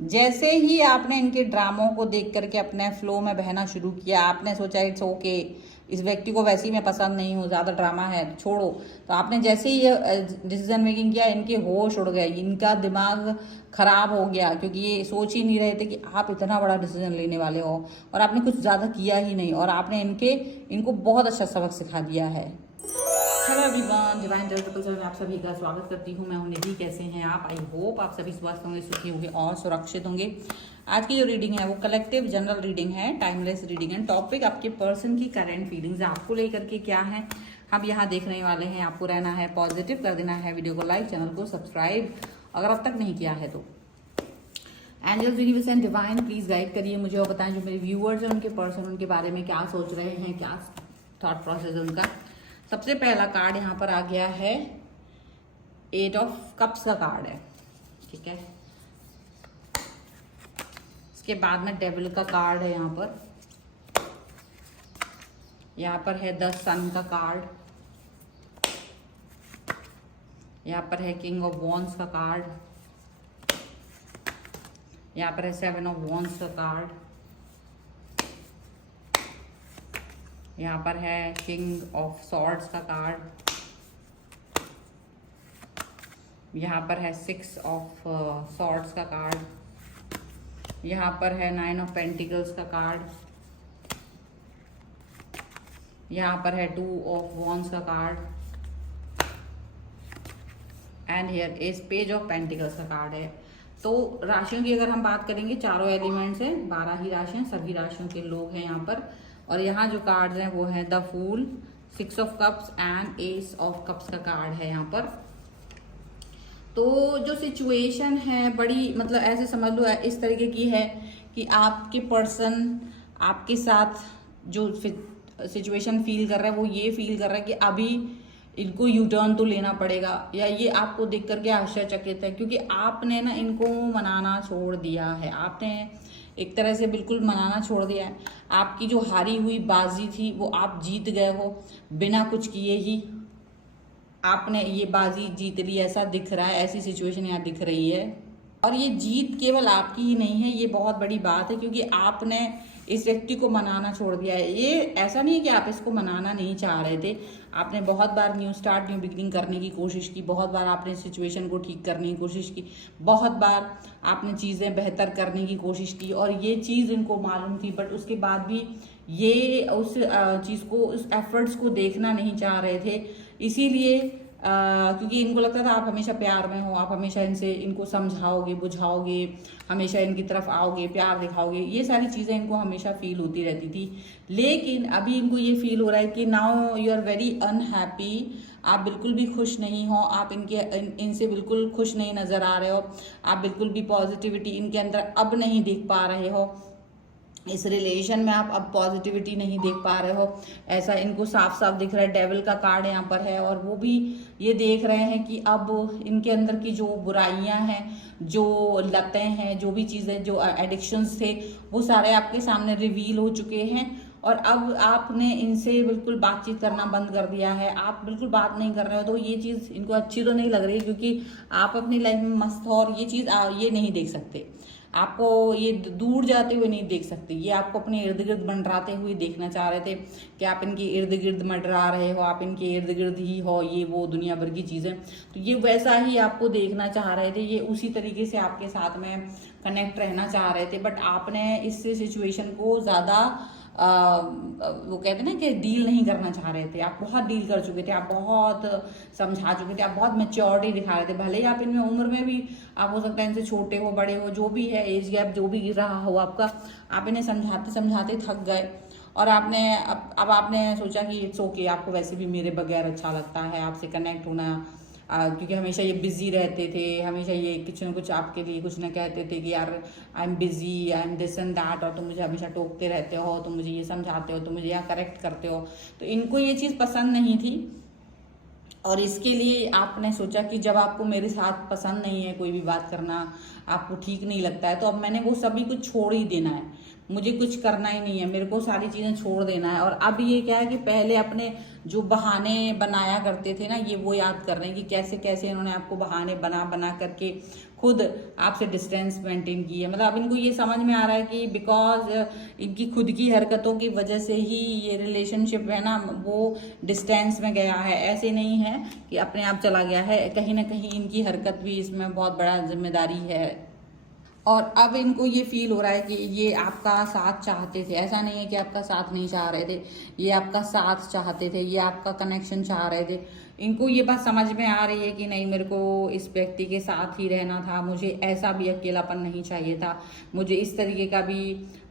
जैसे ही आपने इनके ड्रामों को देख करके अपने फ्लो में बहना शुरू किया, आपने सोचा इट्स ओके, इस व्यक्ति को वैसे ही मैं पसंद नहीं हूँ, ज़्यादा ड्रामा है, छोड़ो। तो आपने जैसे ही ये डिसीजन मेकिंग किया, इनके होश उड़ गए, इनका दिमाग खराब हो गया, क्योंकि ये सोच ही नहीं रहे थे कि आप इतना बड़ा डिसीजन लेने वाले हो, और आपने कुछ ज़्यादा किया ही नहीं, और आपने इनको बहुत अच्छा सबक सिखा दिया है। Hello everyone, divine triple seven में आप सभी का स्वागत करती हूँ। मैं हूं निधि। कैसे हैं आप? आई होप आप सभी स्वस्थ होंगे, सुखी होंगे और सुरक्षित होंगे। आज की जो रीडिंग है वो कलेक्टिव जनरल रीडिंग है, टाइमलेस रीडिंग है। टॉपिक आपके पर्सन की करंट फीलिंग्स आपको लेकर के क्या है, हम यहाँ देखने वाले हैं। आपको रहना है पॉजिटिव, कर देना है वीडियो को लाइक, चैनल को सब्सक्राइब अगर अब तक नहीं किया है तो। Angels, universe and divine please guide करिए मुझे और बताएं जो मेरे व्यूअर्स हैं उनके पर्सन, उनके बारे में क्या सोच रहे हैं, क्या थॉट प्रोसेस है उनका। सबसे पहला कार्ड यहाँ पर आ गया है, 8 ऑफ कप्स का कार्ड है, ठीक है। इसके बाद में डेविल का कार्ड है यहाँ पर है द सन का कार्ड, यहाँ पर है किंग ऑफ वॉन्ड्स का कार्ड, यहाँ पर है 7 ऑफ वॉन्ड्स का कार्ड, यहाँ पर है किंग ऑफ सॉर्ड्स का कार्ड, यहाँ पर है 6 ऑफ सॉर्ड्स का कार्ड, यहाँ पर है 9 ऑफ पेंटिकल्स का कार्ड, यहाँ पर है 2 ऑफ वॉन्ड्स का card, and here is page of pentacles का कार्ड है। तो राशियों की अगर हम बात करेंगे, चारों एलिमेंट्स हैं, 12 ही राशियां, सभी राशियों के लोग हैं यहाँ पर। और यहाँ जो कार्ड्स हैं वो है the fool, 6 of cups and ace of cups का कार्ड है यहाँ पर। तो जो सिचुएशन है बड़ी, मतलब ऐसे समझ लो इस तरीके की है कि आपके पर्सन आपके साथ जो सिचुएशन फील कर रहा है वो ये फील कर रहा है कि अभी इनको यू टर्न तो लेना पड़ेगा, या ये आपको देख करके आश्चर्यचकित है क्योंकि आपने ना इनको मनाना छोड़ दिया है। आपने एक तरह से बिल्कुल मनाना छोड़ दिया है। आपकी जो हारी हुई बाजी थी वो आप जीत गए हो, बिना कुछ किए ही आपने ये बाजी जीत ली, ऐसा दिख रहा है, ऐसी सिचुएशन यहाँ दिख रही है। और ये जीत केवल आपकी ही नहीं है, ये बहुत बड़ी बात है क्योंकि आपने इस व्यक्ति को मनाना छोड़ दिया है। ये ऐसा नहीं है कि आप इसको मनाना नहीं चाह रहे थे, आपने बहुत बार न्यू स्टार्ट, न्यू बिगिनिंग करने की कोशिश की, बहुत बार आपने सिचुएशन को ठीक करने की कोशिश की, बहुत बार आपने चीज़ें बेहतर करने की कोशिश की, और ये चीज़ इनको मालूम थी, बट उसके बाद भी ये उस चीज़ को, उस एफर्ट्स को देखना नहीं चाह रहे थे। इसीलिए क्योंकि इनको लगता था आप हमेशा प्यार में हो, आप हमेशा इनको समझाओगे, बुझाओगे, हमेशा इनकी तरफ आओगे, प्यार दिखाओगे, ये सारी चीज़ें इनको हमेशा फील होती रहती थी। लेकिन अभी इनको ये फील हो रहा है कि now you are very unhappy, आप बिल्कुल भी खुश नहीं हो, आप इनसे बिल्कुल खुश नहीं नज़र आ रहे हो, आप बिल्कुल भी पॉजिटिविटी इनके अंदर अब नहीं देख पा रहे हो, इस रिलेशन में आप अब पॉजिटिविटी नहीं देख पा रहे हो, ऐसा इनको साफ साफ दिख रहा है। डेविल का कार्ड यहाँ पर है, और वो भी ये देख रहे हैं कि अब इनके अंदर की जो बुराइयां हैं, जो लतें हैं, जो भी चीज़ें, जो एडिक्शंस थे, वो सारे आपके सामने रिवील हो चुके हैं। और अब आपने इनसे बिल्कुल बातचीत करना बंद कर दिया है, आप बिल्कुल बात नहीं कर रहे हो, तो ये चीज़ इनको अच्छी तो नहीं लग रही, क्योंकि आप अपनी लाइफ में मस्त हो और ये चीज़ ये नहीं देख सकते, आपको ये दूर जाते हुए नहीं देख सकते, ये आपको अपने इर्द गिर्द मंडराते हुए देखना चाह रहे थे कि आप इनके इर्द गिर्द मंडरा रहे हो, आप इनके इर्द गिर्द ही हो, ये वो दुनिया भर की चीज़ें, तो ये वैसा ही आपको देखना चाह रहे थे, ये उसी तरीके से आपके साथ में कनेक्ट रहना चाह रहे थे। बट आपने इस सिचुएशन को ज़्यादा वो कहते ना कि डील नहीं करना चाह रहे थे, आप बहुत डील कर चुके थे, आप बहुत समझा चुके थे, आप बहुत मैच्योरिटी दिखा रहे थे। भले ही आप इनमें उम्र में भी, आप हो सकता है इनसे छोटे हो, बड़े हो, जो भी है, एज गैप जो भी रहा हो आपका, आप इन्हें समझाते समझाते थक गए, और आपने अब आपने सोचा कि इट्स ओके, आपको वैसे भी मेरे बगैर अच्छा लगता है आपसे कनेक्ट होना, क्योंकि हमेशा ये बिजी रहते थे, हमेशा ये कुछ ना कुछ आपके लिए कुछ ना कहते थे कि यार I am busy, I am this and that, और तुम मुझे हमेशा टोकते रहते हो, तुम मुझे ये समझाते हो, तुम मुझे यहाँ करेक्ट करते हो। तो इनको ये चीज़ पसंद नहीं थी, और इसके लिए आपने सोचा कि जब आपको मेरे साथ पसंद नहीं है कोई भी बात करना, आपको ठीक नहीं लगता है, तो अब मैंने वो सभी कुछ छोड़ ही देना है, मुझे कुछ करना ही नहीं है, मेरे को सारी चीज़ें छोड़ देना है। और अब ये क्या है कि पहले अपने जो बहाने बनाया करते थे ना, ये वो याद कर रहे हैं कि कैसे कैसे इन्होंने आपको बहाने बना बना करके खुद आपसे डिस्टेंस मेंटेन की है। मतलब अब इनको ये समझ में आ रहा है कि बिकॉज इनकी खुद की हरकतों की वजह से ही ये रिलेशनशिप है ना वो डिस्टेंस में गया है। ऐसे नहीं है कि अपने आप चला गया है, कहीं ना कहीं इनकी हरकत भी इसमें बहुत बड़ा जिम्मेदारी है। और अब इनको ये फील हो रहा है कि ये आपका साथ चाहते थे, ऐसा नहीं है कि आपका साथ नहीं चाह रहे थे, ये आपका साथ चाहते थे, ये आपका कनेक्शन चाह रहे थे। इनको ये बात समझ में आ रही है कि नहीं, मेरे को इस व्यक्ति के साथ ही रहना था, मुझे ऐसा भी अकेलापन नहीं चाहिए था, मुझे इस तरीके का भी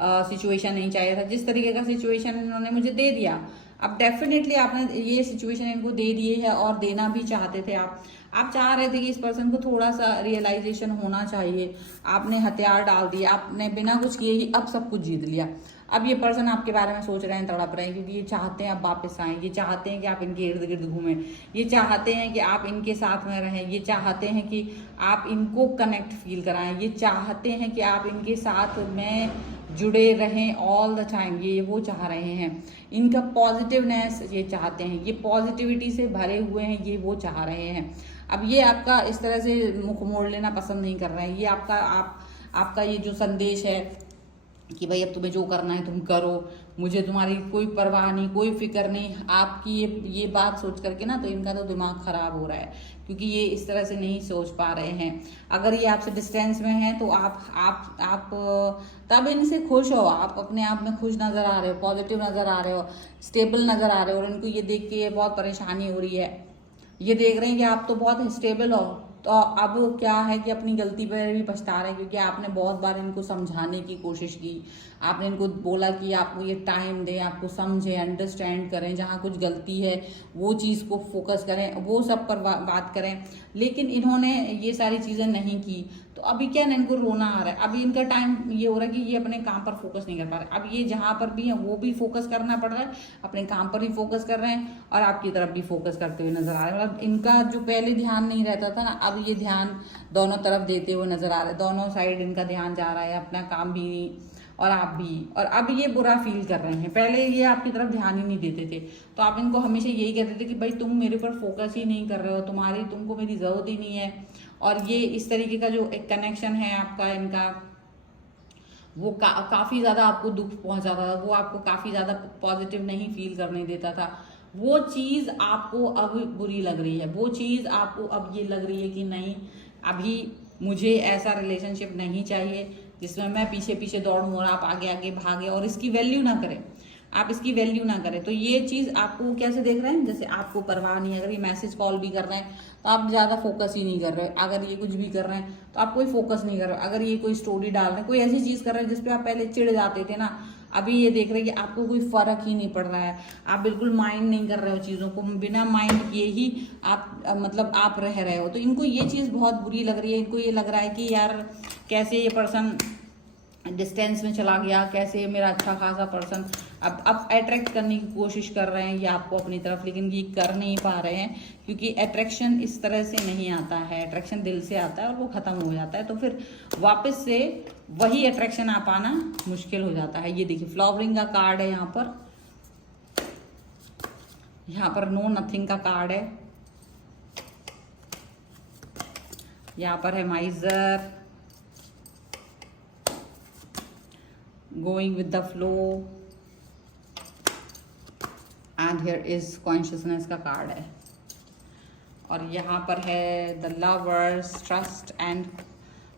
सिचुएशन नहीं चाहिए था जिस तरीके का सिचुएशन इन्होंने मुझे दे दिया। अब डेफिनेटली आपने ये सिचुएशन इनको दे दी है और देना भी चाहते थे आप चाह रहे थे कि इस पर्सन को थोड़ा सा रियलाइजेशन होना चाहिए। आपने हथियार डाल दिए, आपने बिना कुछ किए ही अब सब कुछ जीत लिया। अब ये पर्सन आपके बारे में सोच रहे हैं, तड़प रहे हैं, क्योंकि ये चाहते हैं आप वापस आएं, ये चाहते हैं कि आप इनके इर्द गिर्द घूमें, ये चाहते हैं कि आप इनके साथ में रहें, ये चाहते हैं कि आप इनको कनेक्ट फील कराएं, ये चाहते हैं कि आप इनके साथ में जुड़े रहें ऑल द टाइम। ये वो चाह रहे हैं, इनका पॉजिटिवनेस ये चाहते हैं, ये पॉजिटिविटी से भरे हुए हैं, ये वो चाह रहे हैं। अब ये आपका इस तरह से मुख मोड़ लेना पसंद नहीं कर रहे हैं। ये आपका ये जो संदेश है कि भाई अब तुम्हें जो करना है तुम करो, मुझे तुम्हारी कोई परवाह नहीं, कोई फिक्र नहीं, आपकी ये बात सोच करके ना तो इनका तो दिमाग खराब हो रहा है, क्योंकि ये इस तरह से नहीं सोच पा रहे हैं। अगर ये आपसे डिस्टेंस में हैं तो आप तब इनसे खुश हो, आप अपने आप में खुश नजर आ रहे हो, पॉजिटिव नजर आ रहे हो, स्टेबल नजर आ रहे हो। और इनको ये देख के ये बहुत परेशानी हो रही है, ये देख रहे हैं कि आप तो बहुत स्टेबल हो, तो अब क्या है कि अपनी गलती पर भी पछता रहे हैं, क्योंकि आपने बहुत बार इनको समझाने की कोशिश की, आपने इनको बोला कि आपको ये टाइम दें, आपको समझें, अंडरस्टैंड करें, जहाँ कुछ गलती है वो चीज़ को फोकस करें, वो सब पर बात करें, लेकिन इन्होंने ये सारी चीज़ें नहीं की। तो अभी क्या ना इनको रोना आ रहा है। अभी इनका टाइम ये हो रहा है कि ये अपने काम पर फोकस नहीं कर पा रहे। अब ये जहाँ पर भी है वो भी फोकस करना पड़ रहा है, अपने काम पर भी फोकस कर रहे हैं और आपकी तरफ भी फोकस करते हुए नजर आ रहे हैं। मतलब इनका जो पहले ध्यान नहीं रहता था ना, अब ये ध्यान दोनों तरफ देते हुए नजर आ रहा है, दोनों साइड इनका ध्यान जा रहा है, अपना काम भी और आप भी। और अब ये बुरा फील कर रहे हैं, पहले ये आपकी तरफ ध्यान ही नहीं देते थे, तो आप इनको हमेशा यही कहते थे कि भाई तुम मेरे पर फोकस ही नहीं कर रहे हो, तुमको मेरी जरूरत ही नहीं है। और ये इस तरीके का जो एक कनेक्शन है आपका इनका, वो काफी ज्यादा आपको दुख पहुंचाता था, वो आपको काफी ज्यादा पॉजिटिव नहीं फील करने देता था। वो चीज आपको अब बुरी लग रही है, वो चीज आपको अब ये लग रही है कि नहीं, अभी मुझे ऐसा रिलेशनशिप नहीं चाहिए जिसमें मैं पीछे पीछे दौड़ूं और आप आगे आगे भागे और इसकी वैल्यू ना करें, आप इसकी वैल्यू ना करें। तो ये चीज आपको कैसे देख रहे हैं, जैसे आपको परवाह नहीं है। अगर ये मैसेज कॉल भी कर रहे हैं तो आप ज्यादा फोकस ही नहीं कर रहे, अगर ये कुछ भी कर रहे हैं तो आप कोई फोकस नहीं कर रहे, अगर ये कोई स्टोरी डाल रहे हैं, कोई ऐसी चीज कर रहे हैं जिसपे आप पहले चिढ़ जाते थे ना, अभी ये देख रहे हैं कि आपको कोई फर्क ही नहीं पड़ रहा है, आप बिल्कुल माइंड नहीं कर रहे हो चीजों को, बिना माइंड किए ही आप मतलब आप रह रहे हो। तो इनको ये चीज बहुत बुरी लग रही है, इनको ये लग रहा है कि यार कैसे ये पर्सन डिस्टेंस में चला गया, कैसे मेरा अच्छा खासा पर्सन अब अट्रैक्ट करने की कोशिश कर रहे हैं ये आपको अपनी तरफ, लेकिन ये कर नहीं पा रहे हैं, क्योंकि अट्रैक्शन इस तरह से नहीं आता है, अट्रैक्शन दिल से आता है और वो खत्म हो जाता है, तो फिर वापस से वही अट्रैक्शन आ पाना मुश्किल हो जाता है। ये देखिए फ्लावरिंग का कार्ड है, यहाँ पर नो नथिंग का कार्ड है, यहाँ पर है माइजर, going with the flow, and here is consciousness का कार्ड है, और यहाँ पर है द लवर्स, ट्रस्ट एंड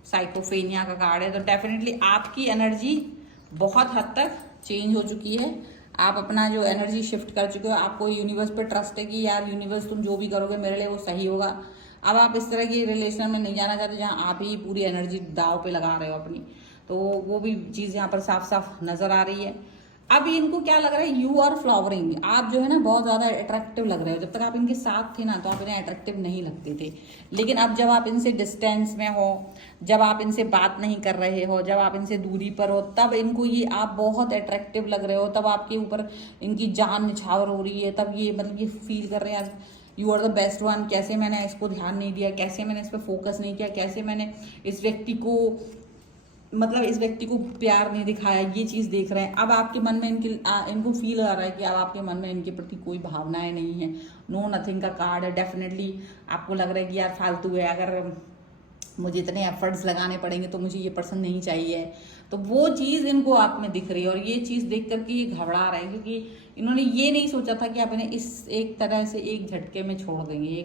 साइकोफेनिया का कार्ड है। तो डेफिनेटली आपकी एनर्जी बहुत हद तक चेंज हो चुकी है, आप अपना जो एनर्जी शिफ्ट कर चुके हो, आपको यूनिवर्स पे ट्रस्ट है कि यार यूनिवर्स तुम जो भी करोगे मेरे लिए वो सही होगा। अब आप इस तरह की रिलेशन में नहीं जाना चाहते जहाँ आप ही पूरी एनर्जी दाव पे लगा रहे हो अपनी, तो वो भी चीज़ यहाँ पर साफ साफ नजर आ रही है। अब इनको क्या लग रहा है, यू आर फ्लावरिंग, आप जो है ना बहुत ज़्यादा अट्रैक्टिव लग रहे हो। जब तक आप इनके साथ थे ना तो आप इन्हें अट्रैक्टिव नहीं लगते थे, लेकिन अब जब आप इनसे डिस्टेंस में हो, जब आप इनसे बात नहीं कर रहे हो, जब आप इनसे दूरी पर हो, तब इनको ये आप बहुत अट्रैक्टिव लग रहे हो, तब आपके ऊपर इनकी जान निछावर हो रही है, तब ये मतलब ये फील कर रहे हैं you are the best one. कैसे मैंने इसको ध्यान नहीं दिया, कैसे मैंने इस पर फोकस नहीं किया, कैसे मैंने इस व्यक्ति को इस व्यक्ति को प्यार नहीं दिखाया, ये चीज देख रहे हैं। अब आपके मन में इनको फील आ रहा है कि अब आपके मन में इनके प्रति कोई भावनाएं नहीं है। नो नथिंग का कार्ड है, डेफिनेटली आपको लग रहा है कि यार फालतू है, अगर मुझे इतने एफर्ट्स लगाने पड़ेंगे तो मुझे ये पर्सन नहीं चाहिए। तो वो चीज़ इनको आप में दिख रही है और ये चीज़ देख कर के ये घबरा रहे हैं, क्योंकि इन्होंने ये नहीं सोचा था कि आप इन्हें इस एक तरह से एक झटके में छोड़ देंगे, ये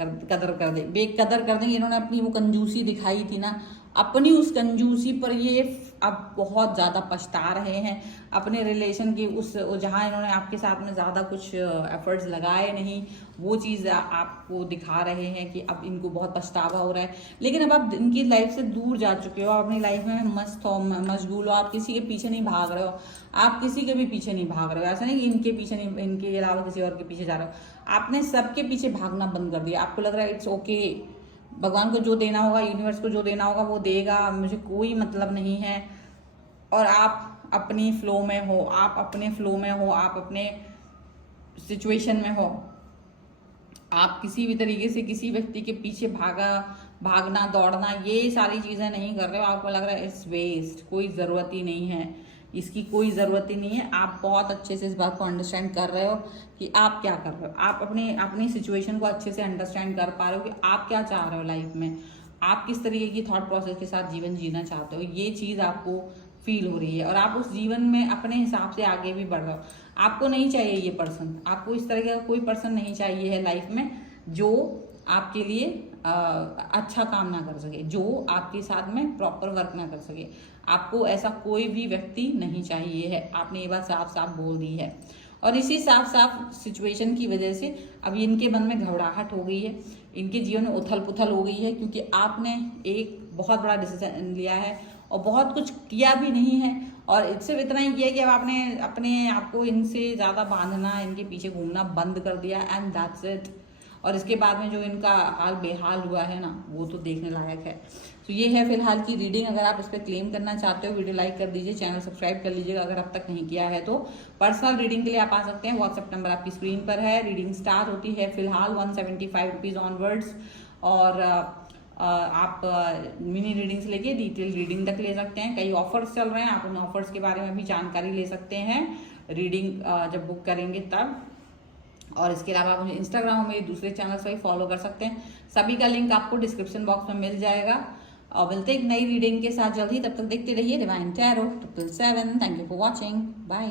कदर कर दे बेकदर कर देंगे। इन्होंने अपनी वो कंजूसी दिखाई थी ना, अपनी उस कंजूसी पर ये अब बहुत ज़्यादा पछता रहे हैं। अपने रिलेशन की उस जहाँ इन्होंने आपके साथ में ज़्यादा कुछ एफर्ट्स लगाए नहीं, वो चीज़ आपको दिखा रहे हैं कि अब इनको बहुत पछतावा हो रहा है। लेकिन अब आप इनकी लाइफ से दूर जा चुके हो, अपनी लाइफ में मस्त हो, मशगूल हो, आप किसी के पीछे नहीं भाग रहे हो, आप किसी के भी पीछे नहीं भाग रहे हो। ऐसा नहीं कि इनके पीछे नहीं, इनके अलावा किसी और के पीछे जा रहे हो, आपने सबके पीछे भागना बंद कर दिया। आपको लग रहा है इट्स ओके, भगवान को जो देना होगा, यूनिवर्स को जो देना होगा वो देगा, मुझे कोई मतलब नहीं है। और आप अपनी फ्लो में हो, आप अपने फ्लो में हो, आप अपने सिचुएशन में हो। आप किसी भी तरीके से किसी व्यक्ति के पीछे भागना दौड़ना ये सारी चीज़ें नहीं कर रहे हो। आपको लग रहा है इट्स वेस्ट, कोई ज़रूरत ही नहीं है, इसकी कोई ज़रूरत ही नहीं है। आप बहुत अच्छे से इस बात को अंडरस्टैंड कर रहे हो कि आप क्या कर रहे हो, आप अपनी सिचुएशन को अच्छे से अंडरस्टैंड कर पा रहे हो कि आप क्या चाह रहे हो लाइफ में, आप किस तरीके की थॉट प्रोसेस के साथ जीवन जीना चाहते हो। ये चीज़ आपको फील हो रही है और आप उस जीवन में अपने हिसाब से आगे भी बढ़ रहे हो। आपको नहीं चाहिए ये पर्सन, आपको इस तरह का कोई पर्सन नहीं चाहिए है लाइफ में जो आपके लिए अच्छा काम ना कर सके, जो आपके साथ में प्रॉपर वर्क ना कर सके। आपको ऐसा कोई भी व्यक्ति नहीं चाहिए है, आपने ये बात साफ साफ बोल दी है। और इसी साफ साफ सिचुएशन की वजह से अब इनके मन में घबराहट हो गई है, इनके जीवन में उथल पुथल हो गई है, क्योंकि आपने एक बहुत बड़ा डिसीजन लिया है और बहुत कुछ किया भी नहीं है। और सिर्फ इतना ही किया कि अब आपने अपने आपको इनसे ज़्यादा बांधना, इनके पीछे घूमना बंद कर दिया, एंड दैट्स इट। और इसके बाद में जो इनका हाल बेहाल हुआ है ना, वो तो देखने लायक है। तो ये है फिलहाल की रीडिंग। अगर आप इस पर क्लेम करना चाहते हो, वीडियो लाइक कर दीजिए, चैनल सब्सक्राइब कर लीजिएगा अगर अब तक नहीं किया है तो। पर्सनल रीडिंग के लिए आप आ सकते हैं, व्हाट्सएप नंबर आपकी स्क्रीन पर है। रीडिंग स्टार्ट होती है फिलहाल 175 रुपीज़ ऑनवर्ड्स, और आप मिनी रीडिंग से लेके डिटेल रीडिंग तक ले सकते हैं। कई ऑफर्स चल रहे हैं, आप उन ऑफर्स के बारे में भी जानकारी ले सकते हैं रीडिंग जब बुक करेंगे तब। और इसके अलावा आप मुझे इंस्टाग्राम और मेरे दूसरे चैनल से भी फॉलो कर सकते हैं, सभी का लिंक आपको डिस्क्रिप्शन बॉक्स में मिल जाएगा। और मिलते एक नई रीडिंग के साथ जल्दी, तब तक देखते रहिए divine tarot 777। Thank you for watching, bye.